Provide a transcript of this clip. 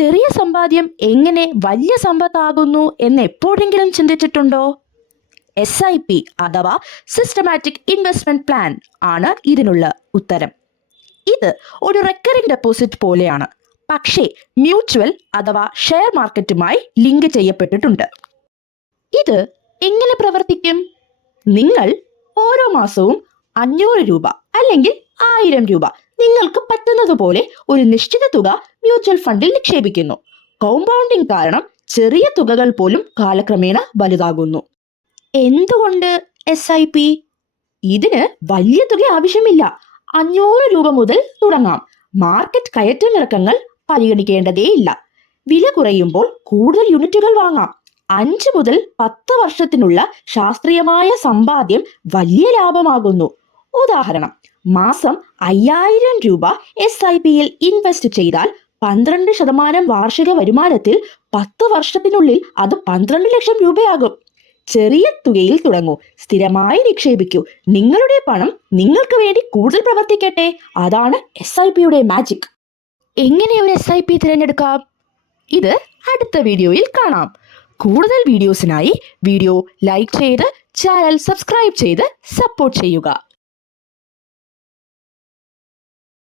ചെറിയ സമ്പാദ്യം എങ്ങനെ വലിയ സമ്പത്താകുന്നു എന്ന് എപ്പോഴെങ്കിലും ചിന്തിച്ചിട്ടുണ്ടോ? SIP അഥവാ സിസ്റ്റമാറ്റിക് ഇൻവെസ്റ്റ്മെന്റ് പ്ലാൻ ആണ് ഇതിനുള്ള ഉത്തരം. ഇത് ഒരു റെക്കറിംഗ് ഡെപ്പോസിറ്റ് പോലെയാണ്, പക്ഷേ മ്യൂച്വൽ അഥവാ ഷെയർ മാർക്കറ്റുമായി ലിങ്ക് ചെയ്യപ്പെട്ടിട്ടുണ്ട്. ഇത് എങ്ങനെ പ്രവർത്തിക്കും? നിങ്ങൾ ഓരോ മാസവും 500 രൂപ അല്ലെങ്കിൽ 1000 രൂപ നിങ്ങൾക്ക് പറ്റുന്നതുപോലെ ഒരു നിശ്ചിത തുക മ്യൂച്വൽ ഫണ്ടിൽ നിക്ഷേപിക്കുന്നു. കോമ്പൗണ്ടിംഗ് കാരണം ചെറിയ തുകകൾ പോലും കാലക്രമേണ വലുതാകുന്നു. എന്തുകൊണ്ട് SIP? ഇതിന് വലിയ തുക ആവശ്യമില്ല. 500 രൂപ മുതൽ തുടങ്ങാം. മാർക്കറ്റ് കയറ്റമിറക്കങ്ങൾ പരിഗണിക്കേണ്ടതേയില്ല. വില കുറയുമ്പോൾ കൂടുതൽ യൂണിറ്റുകൾ വാങ്ങാം. 5 മുതൽ 10 വർഷത്തിനുള്ള ശാസ്ത്രീയമായ സമ്പാദ്യം വലിയ ലാഭമാകുന്നു. ഉദാഹരണം, മാസം 5000 രൂപ SIPയിൽ ഇൻവെസ്റ്റ് ചെയ്താൽ 12% വാർഷിക വരുമാനത്തിൽ 10 വർഷത്തിനുള്ളിൽ അത് 12 ലക്ഷം രൂപയാകും. ചെറിയ തുകയിൽ തുടങ്ങൂ, സ്ഥിരമായി നിക്ഷേപിക്കൂ. നിങ്ങളുടെ പണം നിങ്ങൾക്ക് വേണ്ടി കൂടുതൽ പ്രവർത്തിക്കട്ടെ. അതാണ് SIPയുടെ മാജിക്. എങ്ങനെ ഒരു SIP തിരഞ്ഞെടുക്കാം? ഇത് അടുത്ത വീഡിയോയിൽ കാണാം. കൂടുതൽ വീഡിയോസിനായി വീഡിയോ ലൈക്ക് ചെയ്ത് ചാനൽ സബ്സ്ക്രൈബ് ചെയ്ത് സപ്പോർട്ട് ചെയ്യുക.